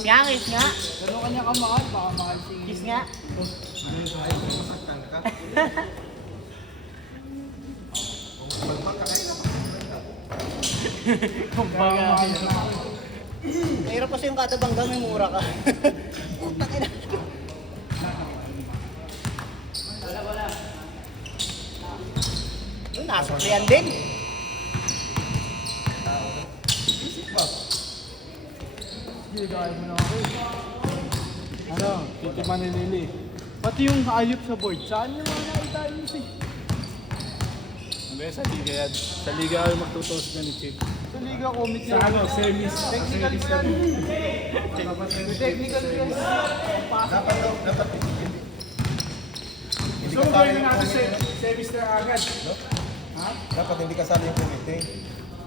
Kiss nga, kiss nga. Gano'n kanya kamahal, baka mahal si... Kiss nga. Masaktan ka. Kumbaga. Mahirap kasi yung kada bangga may mura ka. Putang ina. Nasuklian din. Sige, gaya mo na ako. Ano, titiman ni Lily. Pati yung ayop sa board, saan yung mga nakita yun si? Hindi, sa liga yan. Sa liga ako magtutos ka ni Chief. Sa Liga Comics Sa ano, semis. Technical yan. Technical yan. Dapat hindi So, gawin na natin semis na agad. dapat hindi kasali yung komite.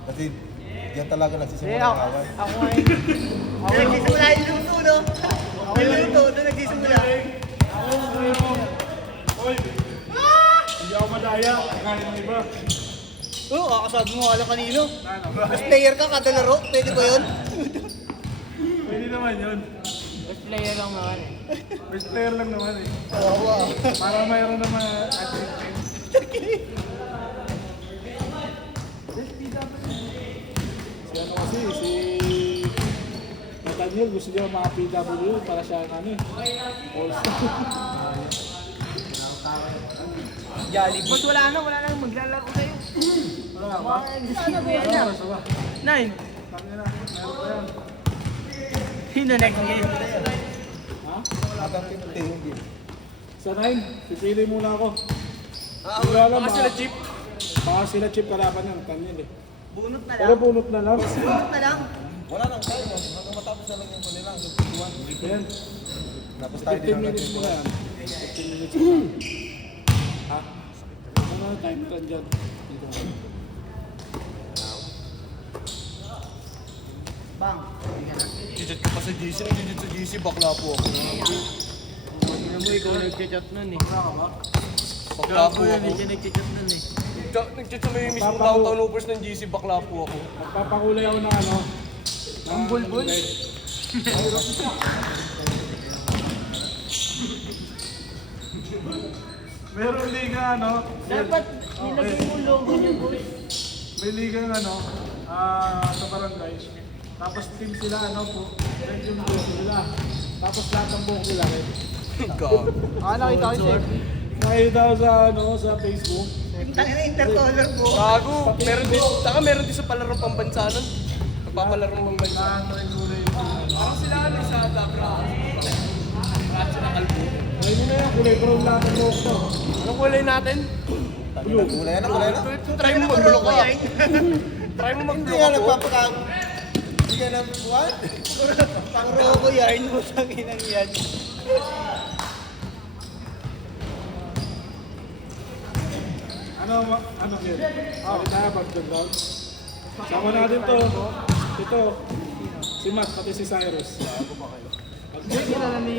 Kasi yan talaga nagsisimula ng away. Ako ay... Nagsisimula yung luto, no? Yung luto, doon nagsisimula. Hoy! Hindi ako madaya. Kaya ng iba. Oo, kakasabi mo alam kanino. Mas player ka kada laro, pwede ba yun? Pwede naman yun. Best player lang naman eh. First player lang naman eh. Oo, Para mayroon naman achievement. Si ano kasi, si Nathaniel gusto niya mga PW para siya ano eh. All-star. Jollibee. Boss, wala na maglalaro sa'yo. Wala ba? Ano ba yan? Ano ba? Nine. Tangin na, meron pa yan. Sino next game? Ha? Hanggang 50 yung game. Sa 9, pipili muna ako. Wala lang, Baka sila Chip. Baka sila Chip kalaban yan, Nathaniel eh. Bunot na Pero lang. bunot na lang. Bunot na lang. Wala nang tayo. Hanggang matapos na lang yung kanila. Hanggang 51. Yan, Tapos tayo din 15 hanggang minutes muna 21. yan. 15 minutes muna. Ha? Ano na timer lang dyan? Dito. Bang. Jijit ka pa sa GC. Jijit sa GC. Bakla po ako. Ano mo, ikaw nag-chat nun eh. Bakla po ako. Hindi siya nag-chat nun eh. Nag-chat sa may mismo downtown hoopers ng GC. Bakla po ako. Magpapakulay ako ng ano. Ng bulbul. Meron liga ano. Dapat nilagay mo logo niya, boss. May liga ano. Sa barangay. Tapos team sila ano po. Red yung buhok nila. Tapos lahat ng buhok nila red. God. Nakita ko siya. Nakita ko sa ano sa Facebook. Tangin na intercolor po. Bago, meron din sa palarong pambansa nun. Nagpapalarong pambansa. Lahat ng kulay yung ano. Parang sila ano sa Dabra. Ratso na kalbo. Ay mo na yan, kulay brown lahat ng buhok to. Anong kulay natin? Kulay na, kulay na. Try mo magbulok ka. Try mo Hindi magbulok nga ako. nagpapakag. Hindi ka na, what? Pang robo yarn mo sa kinang yan. Ano yun? Balik tayo background. Sama natin to. Ito. Si Matt, pati si Cyrus. Kilala ni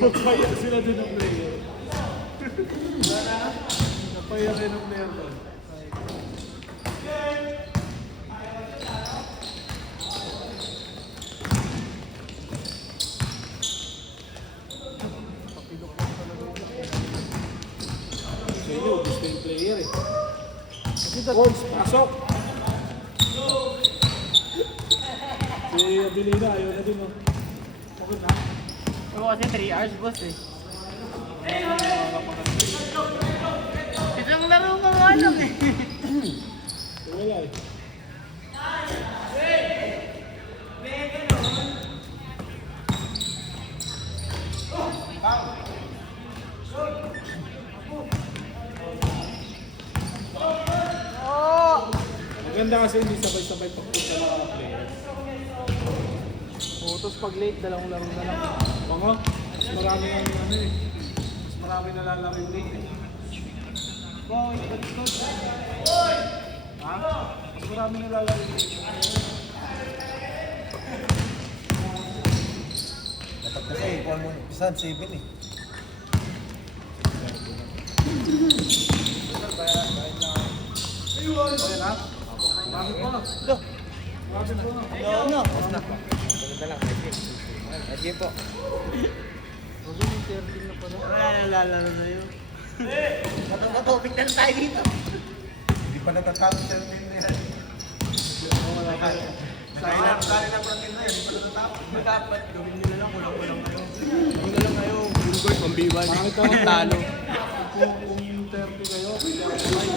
Magpaya sila din ng player. Napaya din ng player doon. Sa inyo, gusto yung player eh. Coach, pasok! Si Abilina, ayaw na din oh. Pagod na. Oo, kasi 3 hours, boss eh. Isang laro ka nga lang eh. Wala eh. Maganda kasi hindi sabay-sabay pagpunta ng mga players. Tapos pag late, dalawang laro na lang. Mga, mas marami ang ano eh. Mas marami nalalaro yung late eh. Ha? Mas marami nalalaro yung late. Dapat kasi, kuha mo, pisan, 7 eh. Ayan ha? Bakit po na? Bakit po na? Ano? Ganun na lang. Sige po. Wala na lalaro na yun. Matapatopic na tayo dito. Hindi pa natatapos sa team na yan. Dahil lang ang team na yan, hindi pa natatapos. Dapat gawin nyo na lang, kulang-kulang kayo. Gawin na lang kayo. Yung goal, pambiwan. Pakita mo Talo. kung 30 kayo, pwede ako kumain.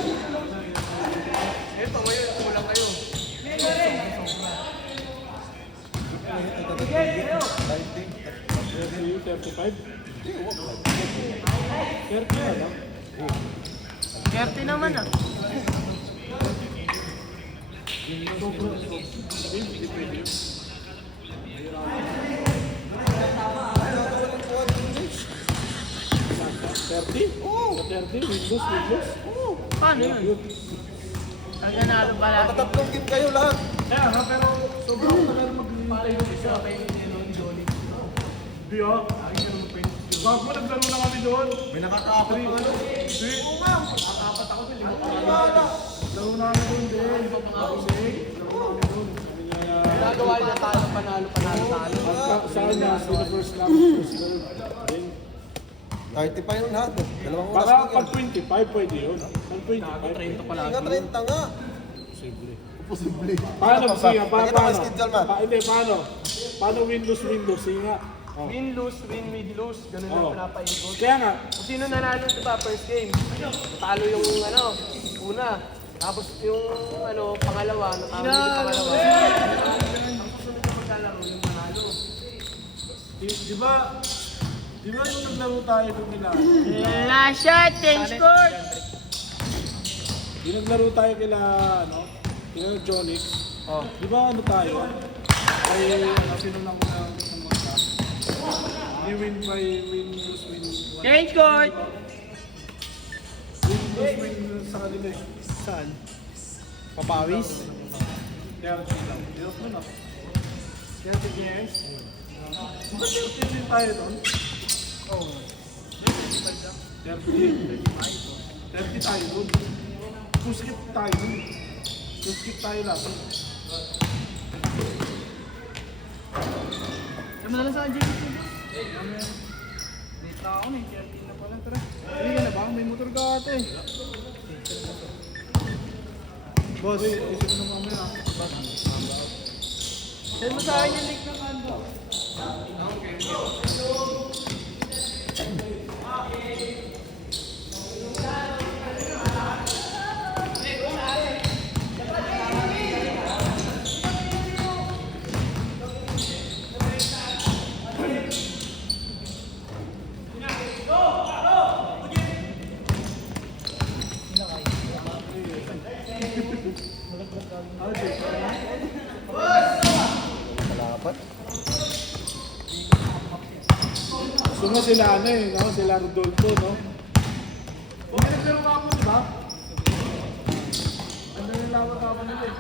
Eto, ngayon, kulang kayo. Yung 35? 30 na lang. 30 naman ah. Oo! 30? Windows? Paano yun? Ang nanalo pala. Matatlong game kayo lahat. Kaya nga, pero sobrang tagal maghihintay yung isa. Di ah. Bago naglaro na kami doon. May nakakaapat pa ano. Oo nga. Nakakapat ako din. Laro na kami doon din. Laro na kami doon. Ginagawa nila talo, panalo. Saan niya? Sino first lap? First lap. 30 pa yun lahat. Dalawang oras Para lang pag yan. 25 pwede yun. Pag 25. 30 pala. Nga 30 nga. Posible. Posible. Paano? Sige, Pakita mo paano? yung schedule, man. Hindi, paano? Paano Windows? Sige nga. Oh. Win, lose, lose. Ganun Oo. lang pinapaikot. Kaya nga, Kung sino nanalo, diba, first game. Natalo yung una. Tapos yung pangalawa, natalo yung pangalawa. Ang susunod na maglalaro yung manalo. di ba nung naglaro tayo nung nila? Last shot, 10 score. Di naglaro tayo kila Jonix. Oh. Di ba tayo? Ay, sino lang ang mga Di win by lose, win. 10 score. Win sa kanila eh. Saan? Papawis? 30 lang. Hirap nun ah. 30 years? Di ba 30 din tayo doon? Oo. 30 tayo doon. Skip tayo doon. Skip tayo lang. Kami na lang sa Angie. May tao na, 30 na pala. Tara. Hindi ka na ba? May motor ka ate. Boss, isip na mamaya. Send mo sa akin yung link ng Ando. Malapat. Gusto mo sila no? Sila Rodolfo, no? Hindi naglaro ka mo, di ba? Ano yung lawat ako nila eh?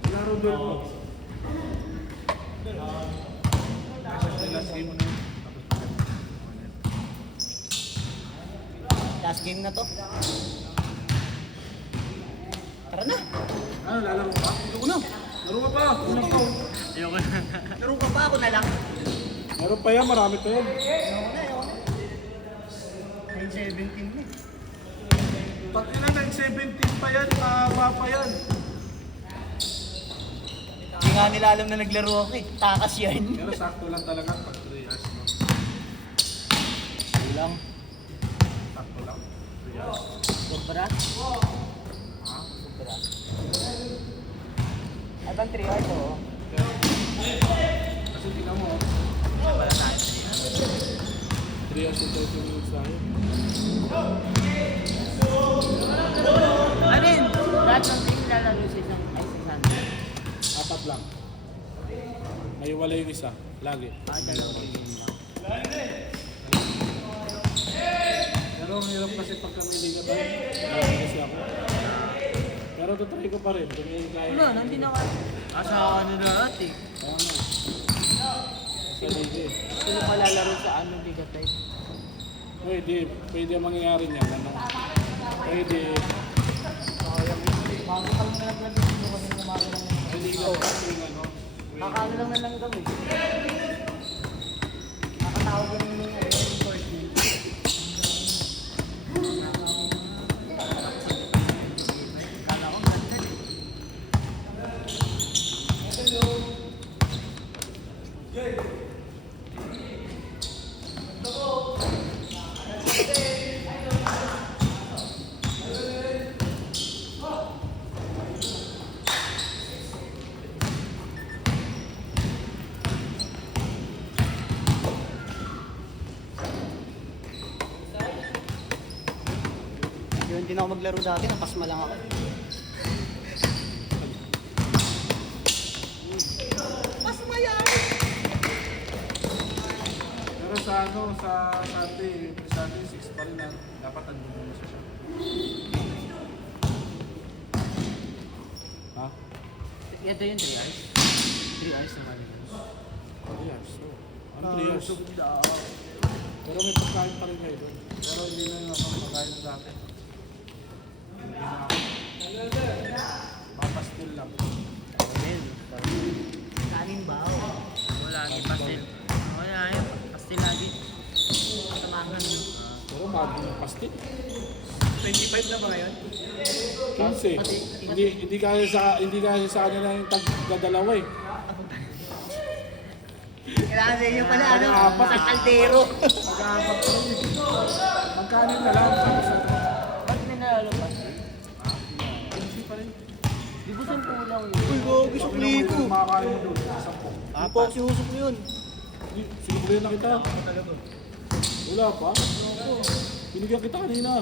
Sila Rodolfo. Last game na to. Tara na. Ano, lalaro ka? Ito na. Laro ka pa! Unang pa! Laro ka pa, ako na lang. Meron pa yan, marami pa yan. Ayoko na. 9-17 na. Pag ina 9-17 pa yan, mahaba pa yan. Hindi nga nila alam na naglaro ako eh. Takas yan. Pero sakto lang talaga pag 3 hours, no? Lang. Sakto lang. 3 hours. Sobra. Ha? Sobra. Abang 3 hours oh. Kasi tingnan mo, 3 hours and 30 minutes tayo. Ano yun? Lahat ng team lalaro sa isang Apat lang. May wala yung isa. Lagi. dalawa. Pero ang hirap kasi pagka may liga tayo. Lagi kasi ako. Pero tutry ko pa rin. Kung may kaya. Wala, nandun ako. Asa ano na natin? Kaya nga. Sa liga eh. Sino pa lalaro sa ano bigatay? Pwede. Pwede ang mangyayari niya. Ano? Pwede. Bago pa lang naglagay dito kasi lumago lang. May liga kasi yung ano. Kakano lang na lang kami. Nakatawag lang yung enforcement. Yun, hindi na ako maglaro dati, napasma lang ako. Pasma yan! Pero sa ano, sa Sunday 6 pa rin na dapat andun mo siya. Ha? Ito yung 3 hours. 3 hours naman yun. 3 years. Ano 3 years? Pero may pagkain pa rin kayo doon. Pero hindi na yung ano, pagkain na dati. Hindi na ako. Papastil lang. Kanin ba? Wala, may pastel. Wala yun, pastel lagi. Tamangan. Pero bago yung pastil. 25 na ba ngayon? 15. Hindi kaya sa kanila yung tag-dalawa eh. Kailangan sa inyo pala, ano? Apat. Sa kaldero. Mag-aapat pa rin eh. Magkanin na lang. Tapos ano. Ba't may nalalo pastel? Hindi pa rin. Di ba 10 lang yun? Uy, gogi sa pligo. Makakain mo doon. 10. Ano po ako sinusok mo yun? Sinubuhin na kita. Wala pa? Binigyan kita kanina.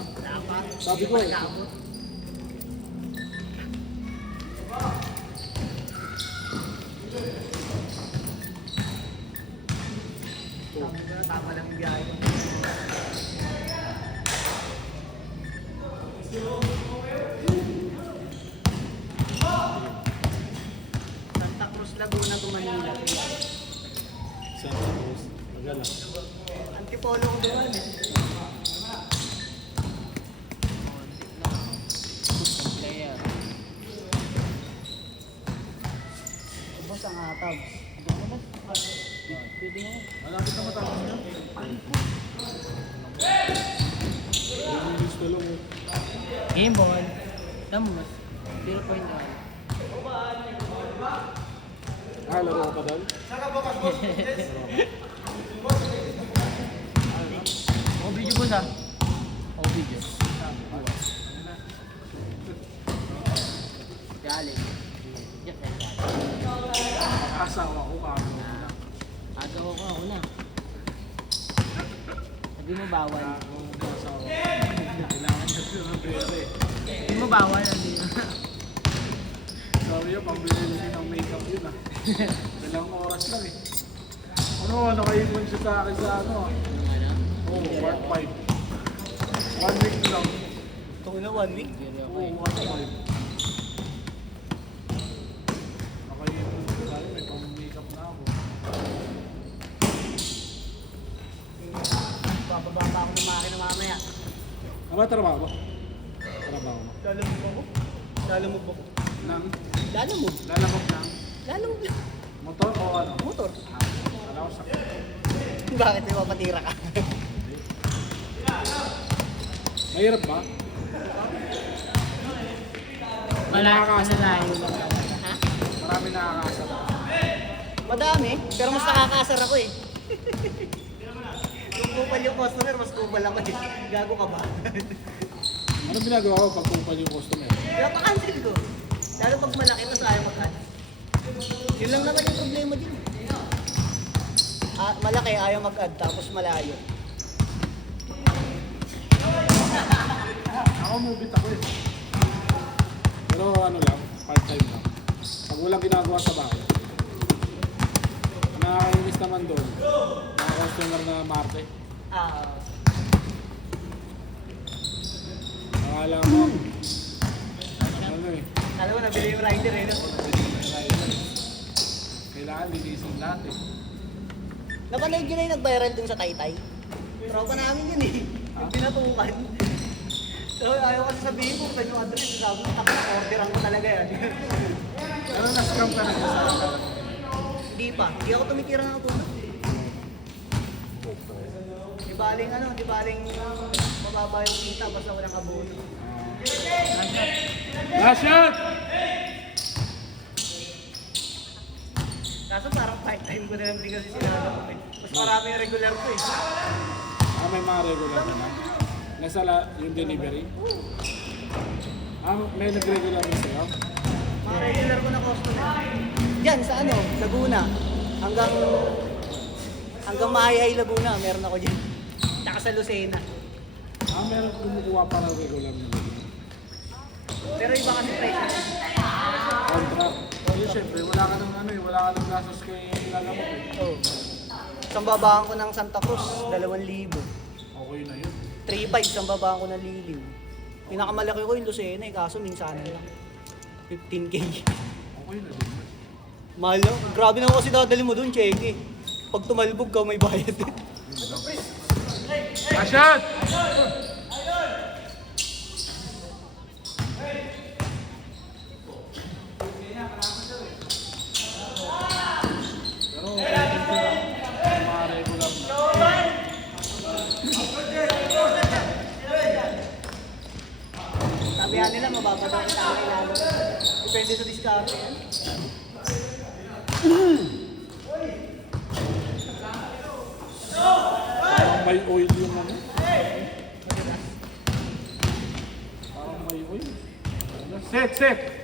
Sabi ko eh. Tama lang yung biyahe ko. Santa Cruz, Laguna to Manila. Santa Cruz. Magala. Antipolo ko doon eh. Player. Boss ang atab. Pwede nga. Malapit na matapos niya. Release na lang eh. Game ball. Tamos. 0.1. Ah, laro ka pa daw? O video boss ah. O video. Galing. Yes, ay galing. Asawa ko kamo. Agaw ko ako na. Sabi mo bawal. Asawa ko. Kailangan niya siya ng pera eh. Sabi mo bawal. Hindi. Sabi niya, pambili din ng makeup yun ah. Ilang oras lang eh. Ano, nakaipon siya sa akin sa ano ah. Oo, part 5. 1 week lang. Ito na 1 week. Oo, 1 week. Nakaipon siya sa akin, may pang-makeup na ako. Bababa pa ako ng makina mamaya. Ano ba trabaho mo? Trabaho mo? Lalamog ako. Lalamog ako. Nang Lalamog. lalamog lang. Lalamog lang. Motor o ano? Motor. Wala ko sa... Bakit may mapatira ka? Mahirap ba? Wala ka na lang. Ha? Marami nakakasal. Madami, pero mas nakakasar ako eh. Kung kupal yung customer, mas kupal ako eh. Gago ka ba? Ano ginagawa ko pag kupal yung customer? Kaya pa-cancel ko. Lalo pag malaki, mas ayaw mag-cancel. Yun lang naman yung problema din. Malaki, ayaw mag-add, tapos malayo. Ako mubit ako eh. Pero ano lang, part-time lang. Pag walang ginagawa sa bahay. Ang nakakainis naman doon, mga customer na Marte. Akala ko, ano eh, Alam mo, nabili yung rider eh. No? kailangan linisin lahat eh. Napanood yun na yung nag-viral dun sa Taytay. Tropa namin yun eh. Yung pinatukan. So, ayaw kasi sabihin ko, saan yung address. Sabi ko, orderan ko talaga yan. Pero na-scam ka na sa Hindi pa. Hindi ako tumitira ng abono. Di baling mababa yung kita basta walang abono. Last shot! Kaso parang part-time ko na lang din kasi sinala ko eh. Mas marami yung regular ko eh. May mga regular naman. Nasa yung delivery. May nag-regular na sa'yo? Mga regular ko na customer. Diyan sa Laguna. Hanggang Mahay Laguna, meron ako dyan. Tsaka sa Lucena. Meron kumukuha para regular na delivery. Pero iba kasi presyo. Contract. Kasi syempre, wala ka ng gastos kay nilagamot eh. Oh. Isang babaan ko ng Santa Cruz, 2,000. Okay na yun. 3,500 isang babaan ko ng Liliw. Pinakamalaki ko yung Lucena eh, kaso minsan lang. 15K. Okay na din. Mahal no? Grabe na kasi dadali mo dun, check eh. Pag tumalbog ka, may bayad eh. Last shot! Pero okay din sila. Mga regular na. Sabihan nila, mababa daw kita ang ilalo. Depende sa discount yan. Parang may oil yung ano. Parang may oil. Set!